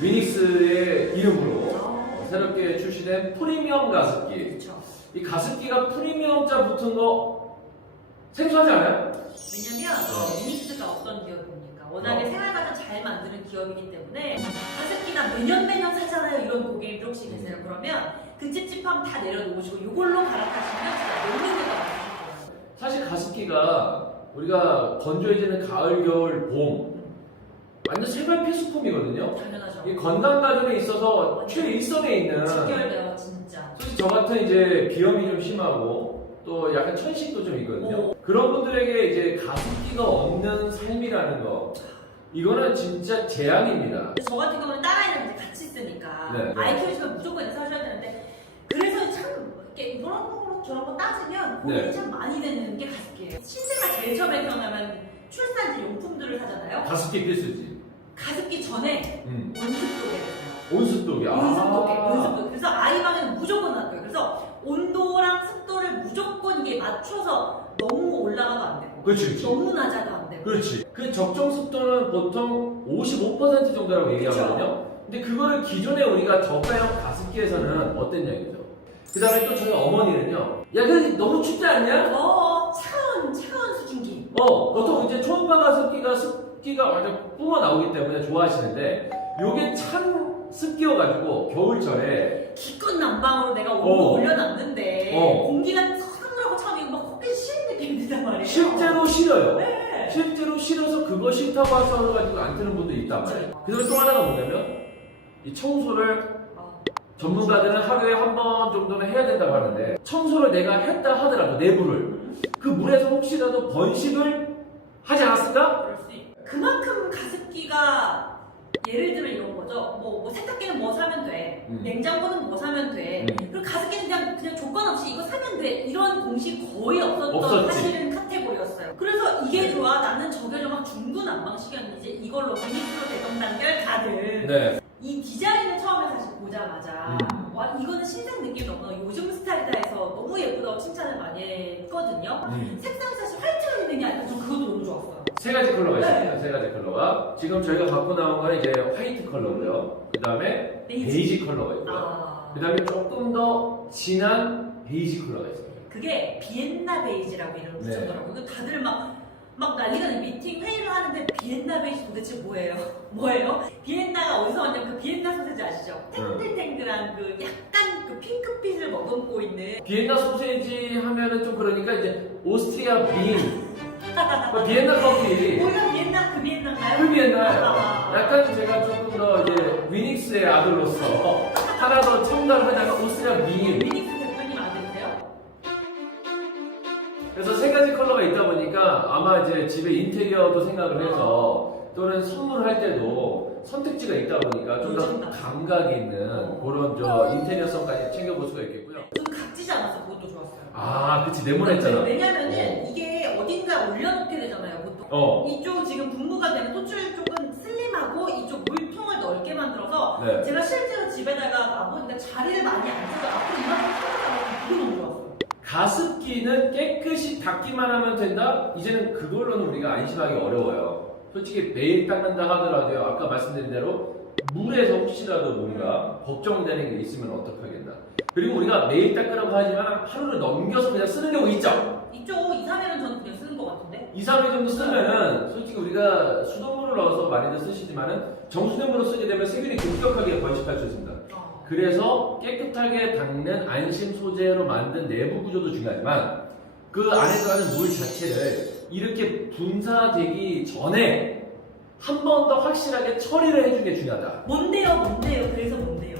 위닉스의 이름으로 어, 새롭게 출시된 프리미엄 가습기. 그렇죠. 이 가습기가 프리미엄자 붙은 거 생소하지 않아요? 왜냐면 어. 미닉스가 어떤 기업입니까? 워낙에 어. 생활가전 잘 만드는 기업이기 때문에 가습기나 매년 매년 사잖아요 이런 고객이 혹시 계세요. 음. 그러면 그 찝찝함 다 내려놓으시고 이걸로 갈아타시면 진짜 데가 많으실 거예요. 사실 가습기가 우리가 건조해지는 가을, 겨울, 봄 완전 생활 필수품이거든요. 당연하죠. 이 건강 가전에 있어서 최일선에 있는 직결돼요 진짜. 솔직히 저 같은 이제 비염이 좀 심하고 또 약간 천식도 좀 있거든요. 오. 그런 분들에게 이제 가습기가 없는 삶이라는 거 이거는 진짜 재앙입니다. 저 같은 경우는 딸아이랑 이제 같이 쓰니까 네, 네. 아이 키우시면 무조건 이제 사셔야 되는데 그래서 참 이렇게 이런 거 저런 거 따지면 고민이 네. 참 많이 되는 게 가습기예요. 신생아 제일 처음에 태어나면 출산지 용품들을 사잖아요. 가습기 필수지. 가습기 전에 음. 온습도기. 아. 온습도계, 온습도. 그래서 아이 방에는 무조건 놔둬요. 그래서 온도랑 습 이게 맞춰서 너무 올라가도 안 되고 그렇지, 그렇지. 너무 낮아도 안 되고 그렇지. 그 적정 습도는 보통 55% 정도라고 얘기하거든요. 근데 그거를 기존에 우리가 저가형 가습기에서는 어땠냐 이거죠. 그 다음에 또 저희 어머니는요. 야, 그 너무 춥지 않냐? 어 차가운 차가운 수증기 어, 보통 이제 초음파 가습기가 습기가 완전 뿜어 나오기 때문에 좋아하시는데 요게 찬 습기여가지고 겨울철에 기껏 난방으로 내가 온도 어. 올려놨는데 어. 공기가 든단 말이에요. 실제로 싫어요. 네. 실제로 싫어서 그거 싫다고 하셔가지고 안 뜨는 분도 있단 말이에요. 그다음에 또 하나가 뭐냐면 이 청소를 어. 전문가들은 하루에 한 번 정도는 해야 된다고 하는데 청소를 내가 했다 하더라도 내부를 그 물에서 혹시라도 번식을 하지 않았을까? 그럴 수 있. 그만큼 가습기가 예를 들면 이런 거죠. 뭐, 뭐 세탁기는 뭐 사면 돼. 음. 냉장고는 뭐 사면 돼. 음. 그리고 가습기는 그냥 그냥 조건 없이 이거 사면 돼. 이런 공식 거의 없었던 없었지. 사실은 카테고리였어요. 그래서 이게 좋아. 나는 저게 좀 중구난방식이었는데 이제 이걸로 미니스로 대동단결 다들 네. 이 디자인을 처음에 사실 보자마자 음. 와 이거는 신생 느낌 너무 요즘 스타일이다 해서 너무 예쁘다고 칭찬을 많이 했거든요. 음. 색상이 사실 게 아니라 저 그것도 너무 좋았어요. 세 가지 컬러가 네. 있습니다. 세 가지 컬러가 지금 저희가 갖고 나온 거는 이제 화이트 컬러고요. 그 다음에 베이지. 베이지 컬러가 있고요. 아 그 다음에 조금 더 진한 베이지 컬러가 있어요. 그게 비엔나 베이지라고 이름을 네. 붙였더라고요. 그 다들 막, 막 난리가 나 미팅 회의를 하는데 비엔나 베이지 도대체 뭐예요? 뭐예요? 비엔나가 어디서 왔냐면 그 비엔나 소세지 아시죠? 탱글탱글한 그 약간 그 핑크빛을 머금고 있는 비엔나 소세지 하면은 좀 그러니까 이제 오스트리아 빈, 뭐 비엔나 커피, 뭐가 비엔나 그 비엔나인가요? 그 비엔나예요. 아. 약간 제가 조금 더 이제 위닉스의 아들로서 하나 더 첨가하자면 오스트리아 빈. 미닉스 대표님 아들이세요? 그래서 세 가지 컬러가 있다 보니까 아마 이제 집에 인테리어도 생각을 해서 또는 선물할 때도 선택지가 있다 보니까 좀 더 감각 있는 그런 저 인테리어성까지 챙겨볼 수가 있겠고요. 좀 각지지 않아서 그것도 좋았어요. 아, 그치 네모냈잖아. 왜냐면은 어, 이쪽 지금 분무가 되는 토출 쪽은 슬림하고 이쪽 물통을 넓게 만들어서 네. 제가 실제로 집에다가 놔보니까 자리를 많이 안 써서 앞으로 이만큼 풀어나가고 그게 너무 좋았어요. 가습기는 깨끗이 닦기만 하면 된다? 이제는 그걸로는 우리가 안심하기 어려워요. 솔직히 매일 닦는다 하더라도요, 아까 말씀드린 대로 물에서 혹시라도 뭔가 걱정되는 게 있으면 어떡하겠나. 그리고 우리가 매일 닦으라고 하지만 하루를 넘겨서 그냥 쓰는 경우 있죠? 이쪽 2, 3일은 저는 그냥 쓰는 것 같은데. 2, 3일 정도 쓰면은 솔직히 우리가 수돗물을 넣어서 많이들 쓰시지만은 정수된물로 쓰게 되면 세균이 급격하게 번식할 수 있습니다. 어. 그래서 깨끗하게 닦는 안심 소재로 만든 내부 구조도 중요하지만 그 안에 들어가는 물 자체를 이렇게 분사되기 전에 한 번 더 확실하게 처리를 해주는 게 중요하다. 뭔데요, 뭔데요? 그래서 뭔데요?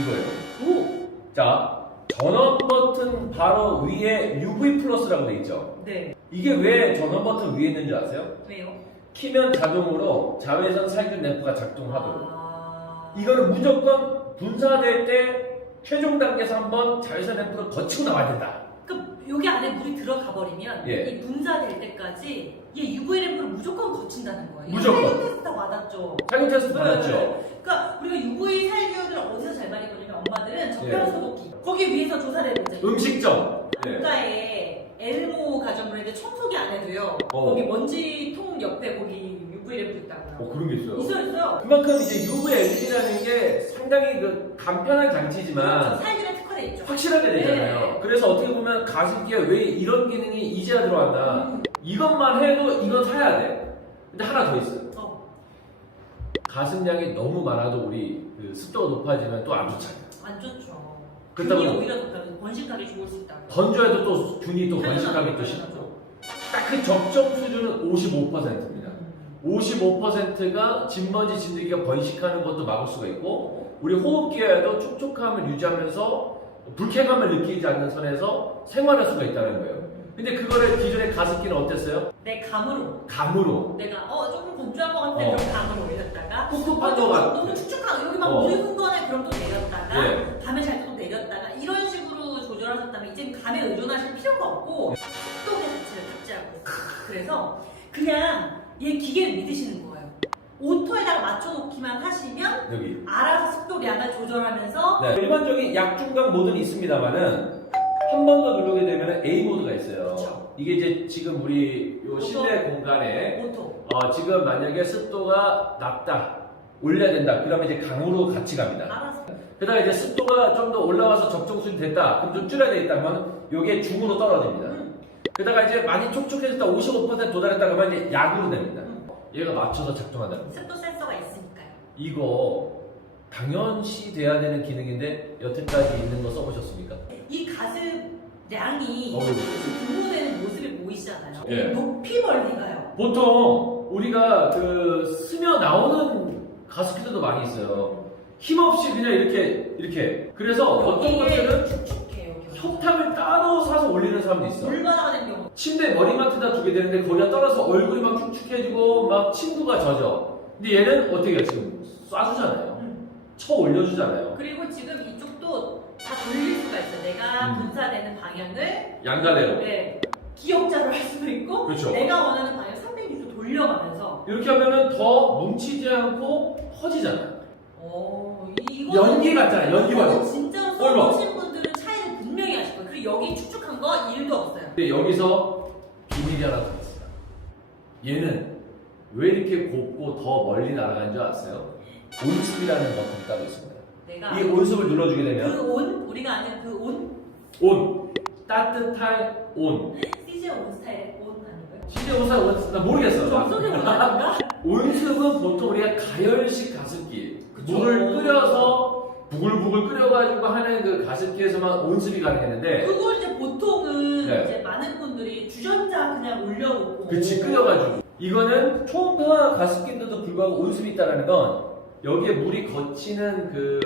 이거예요. 오! 자, 전원 버튼 바로 위에 UV 플러스라고 돼 있죠. 네. 이게 왜 전원 버튼 위에 있는 줄 아세요? 왜요? 키면 자동으로 자외선 살균 램프가 작동하도록. 아... 이거는 무조건 분사될 때 최종 단계에서 한번 자외선 램프를 거치고 나와야 된다. 그 여기 안에 물이 들어가 버리면 예. 이 분사될 때까지 이 UV 램프를 무조건 거친다는 거예요. 무조건. 살균 테스트 다 받았죠. 살균 테스트 받았죠. 네. 그러니까 우리가 UV 살균을 어디서 잘 많이 거냐면 엄마들은 예. 소독기 거기 위에서 조사를 해보죠. 음식점 네. 안가에 엘모 가전브랜드 청소기 안 해도요. 어. 거기 먼지 통 옆에 거기 UV램프 있다고요. 어 그런 게 있어요. 있어요, 있어요. 그만큼 이제 UV LED라는 게 상당히 그 간편한 장치지만 살균에 특화돼 있죠. 확실하게 되잖아요. 네. 그래서 어떻게 보면 가습기에 왜 이런 기능이 이제야 들어왔나? 음. 이것만 해도 이건 사야 돼. 근데 하나 더 있어요. 어, 가습량이 너무 많아도 우리 그 습도가 높아지면 또 안 좋잖아요. 안 좋죠. 그렇다 균이 보니 오히려 더 번식하기 좋을 수 있다. 건조해도 또 균이 또 번식하기 또 쉽고 딱그 적정 수준은 55%입니다. 55%가 진먼지 진드기가 번식하는 것도 막을 수가 있고 우리 호흡기에도 촉촉함을 유지하면서 불쾌감을 느끼지 않는 선에서 생활할 수가 있다는 거예요. 근데 그거를 기존의 가습기는 어땠어요? 내 감으로 감으로 내가 어 조금 건조한 것 같아 어. 그럼 감으로 올렸다가 꿉꿉한 어, 거 조금 같아. 너무 축축한 여기 막 어. 묽은 거네 그럼 또 내렸다가 네. 밤에 잘 때 조절하셨다면 이제는 감에 의존하실 필요가 없고 습도계 자체를 탑재하고 있어요. 그래서 그냥 얘 기계를 믿으시는 거예요. 오토에다가 맞춰놓기만 하시면 여기 알아서 습도량을 조절하면서 네. 일반적인 약중강 모드는 있습니다만은 한 번 더 누르게 되면 A 모드가 있어요. 그쵸. 이게 이제 지금 우리 요 실내 공간에 오토 어, 지금 만약에 습도가 낮다 올려야 된다 그러면 이제 강으로 같이 갑니다. 알아서 그다음에 이제 습도가 좀 더 올라와서 적정 수준 됐다 그럼 좀 줄여야 되겠다면 요게 중으로 떨어집니다. 음, 그다가 이제 많이 촉촉해졌다 55% 도달했다 그러면 이제 약으로 됩니다. 음. 얘가 맞춰서 작동한다는 거예요. 습도 센서가 있으니까요. 이거 당연시 돼야 되는 기능인데 여태까지 있는 거 써보셨습니까? 이 가습량이 어휴. 분모되는 모습이 보이시잖아요. 예. 높이 멀리 가요. 보통 우리가 그 스며 나오는 가습기들도 많이 있어요. 힘없이 그냥 이렇게 이렇게. 그래서 어떤 것들은 축축해요. 협탁을 따로 사서 올리는 사람도 있어. 물바다가 된 경우. 침대 머리맡에다 두게 되는데 거기다 떨어서 얼굴이 막 축축해지고 막 침구가 젖어. 근데 얘는 어떻게 해요? 지금 쏴주잖아요. 음. 쳐 올려주잖아요. 그리고 지금 이쪽도 다 돌릴 수가 있어요. 내가 음. 분사되는 방향을 양가대로. 네, 기억자로 할 수도 있고 그렇죠. 내가 원하는 방향 360도 돌려가면서 이렇게 하면은 더 뭉치지 않고 퍼지잖아. 오, 이- 이거는 연기 같잖아. 연기 같아. 진짜로 얼마? 써보신 분들은 차이를 분명히 아실 거예요. 그리고 여기 축축한 거 일도 없어요. 근데 여기서 비밀이 하나 더 있어요. 얘는 왜 이렇게 곱고 더 멀리 날아간 줄 아세요? 온습이라는 버튼이 따로 있습니다. 내가 이 온습을 눌러주게 되면 그 온, 우리가 아는 그 온, 온 따뜻한 온 CJ 온 스타일의 온 아닌가요? 실제 온사 온, 나 모르겠어. 정석의 온 아닌가? 온습은 보통 우리가 가열식 가습기. 물을 끓여서 부글부글 끓여가지고 하는 그 가습기에서만 온습이 가능했는데 그걸 이제 보통은 네. 이제 많은 분들이 주전자 그냥 올려놓고 그치 끓여가지고 이거는 초음파 가습기인데도 불구하고 온습이 있다는 건 여기에 물이 거치는 그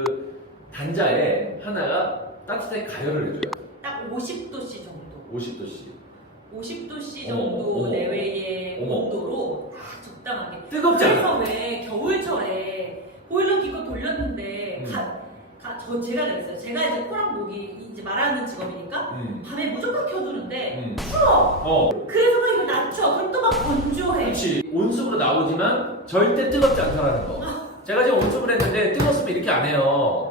단자에 하나가 따뜻하게 가열을 해줘요 딱 50도씨 정도 50도씨 50도씨 어머, 정도 어머. 내외의 어머. 온도로 딱 적당하게 뜨겁지 않아? 그래서 왜 겨울철에 보일러 기껏 돌렸는데 음. 가, 가, 저 제가 그랬어요 제가 이제 코랑 목이 이제 말하는 직업이니까 음. 밤에 무조건 켜두는데 음. 추워 어 그래서 막 이거 낮춰 그럼 또 막 건조해 그렇지 온습으로 나오지만 절대 뜨겁지 않다라는 거 제가 지금 온습을 했는데 뜨거웠으면 이렇게 안 해요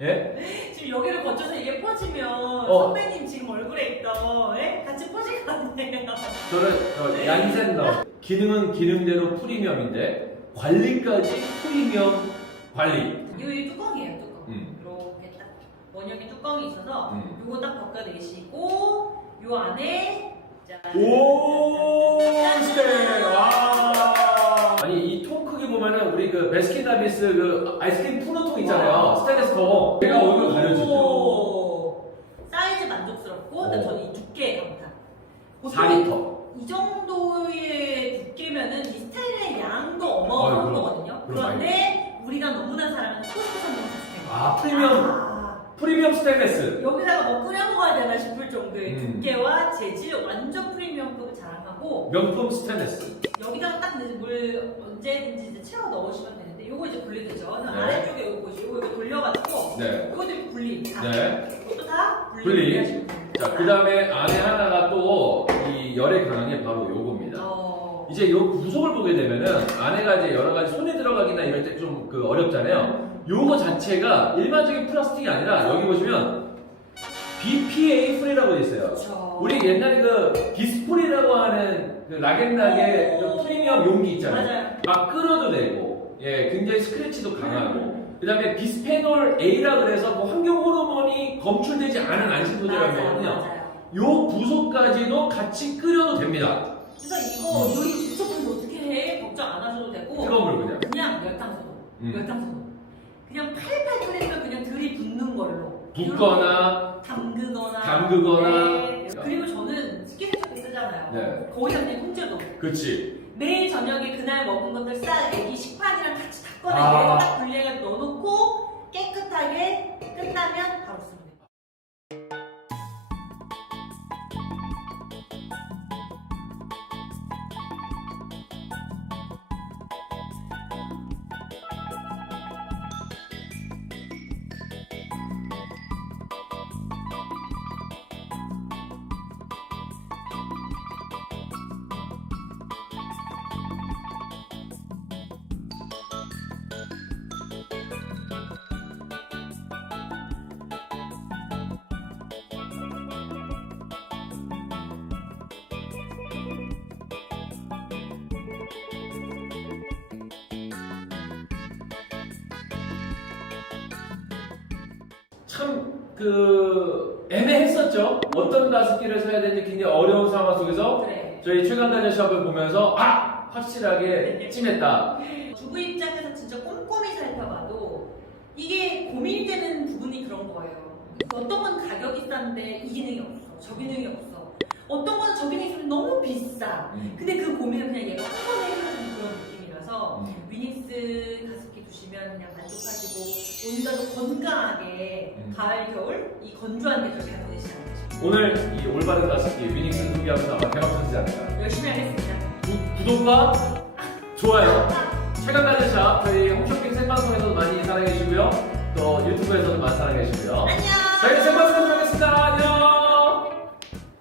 예? 지금 여기를 거쳐서 이게 퍼지면 어. 선배님 지금 얼굴에 있던 예? 같이 퍼질 것 같네요 저는 어, 얀센너 기능은 기능대로 프리미엄인데 관리까지 프리미엄 관리 이거 이 뚜껑이에요 뚜껑 음. 이렇게 딱 원형의 뚜껑이 있어서 음. 요거 딱 벗겨내시고 요 안에 자, 오 스테 와 아니 이 통 크기 보면은 우리 그 베스킨라빈스 그 아이스크림 푸는 통 있잖아요 와. 스테인레스 통 내가 얼굴 가려주죠 오. 사이즈 만족스럽고 어. 근데 저는 이 두께 감탄 4리터 이 정도의 두께면은 이 스타일의 양도 어마어마한 아유, 그럼. 거거든요 그런데 우리가 너무나 사랑하는 코스코 선동 시스템 아 프리미엄 아, 프리미엄 스테인레스 여기다가 뭐 끓여 먹어야 되나 싶을 정도의 음. 두께와 재질 완전 프리미엄급을 자랑하고 명품 스테인레스 여기다가 딱 이제 물 언제든지 이제 채워 넣으시면 되는데 요거 이제 분리되죠. 네. 아래쪽에 요거 보시 요거 이렇게 돌려가지고 네 이렇게 분리. 다. 네. 이것도 다 분리. 분리. 하시면 됩니다. 자, 그 다음에 안에 하나가 또 이 열에 강한 게 바로. 어. 이제 요 구속을 보게 되면은 안에가 이제 여러 가지 손이 들어가기나 이럴 때 좀 그 어렵잖아요. 요거 자체가 일반적인 플라스틱이 아니라 여기 보시면 BPA 프리라고 돼 있어요. 우리 옛날에 그 비스폴이라고 하는 그 락앤락의 그 프리미엄 용기 있잖아요. 맞아요. 막 끌어도 되고, 예, 굉장히 스크래치도 강하고, 그 다음에 비스페놀 A라 그래서 뭐 환경 호르몬이 검출되지 않은 안심소재라는 맞아요, 거거든요. 맞아요. 요 부속까지도 같이 끓여도 됩니다. 그래서 이거 요리 무조건 어떻게 해? 걱정 안 하셔도 되고 뜨거운 물 그냥. 그냥 열탕소독. 음. 열탕소독. 그냥 팔팔 끓이면 그냥 들이 붓는 걸로. 붓거나, 담그거나. 담그거나. 네. 그리고 저는 식기세척기 쓰잖아요. 네. 거기다 그냥 통째로. 그치. 매일 저녁에 그날 먹은 것들 싹 애기 식판이랑 같이 다 꺼내 아. 딱 분리해서 넣어놓고 깨끗하게 끝나면 바로 쓰 그 애매했었죠. 어떤 가습기를 사야 되는지 굉장히 어려운 상황 속에서 그래. 저희 최강단의 샵을 보면서 아 확실하게 찜했다. 주부 입장에서 진짜 꼼꼼히 살펴봐도 이게 고민이 되는 부분이 그런 거예요. 어떤 건 가격이 싼데 이 기능이 없어. 저 기능이 없어. 어떤 건 저 기능이 있으면 너무 비싸. 근데 그 고민을 그냥 얘가 한 번에 해주는 그런 느낌이라서 위닉스 두시면 그냥 만족하시고 온다도 건강하게 음. 가을 겨울 이 건조한 계절 잘 보내시지 않으시고 오늘 이 올바른 가습기 위닉스 소개하면서 아마 대박 터지지 않을까. 열심히 하겠습니다. 구, 구독과 좋아요, 최강단의 샵 저희 홈쇼핑 생방송에서도 많이 사랑해 주시고요. 또 유튜브에서도 많이 사랑해 주시고요. 안녕.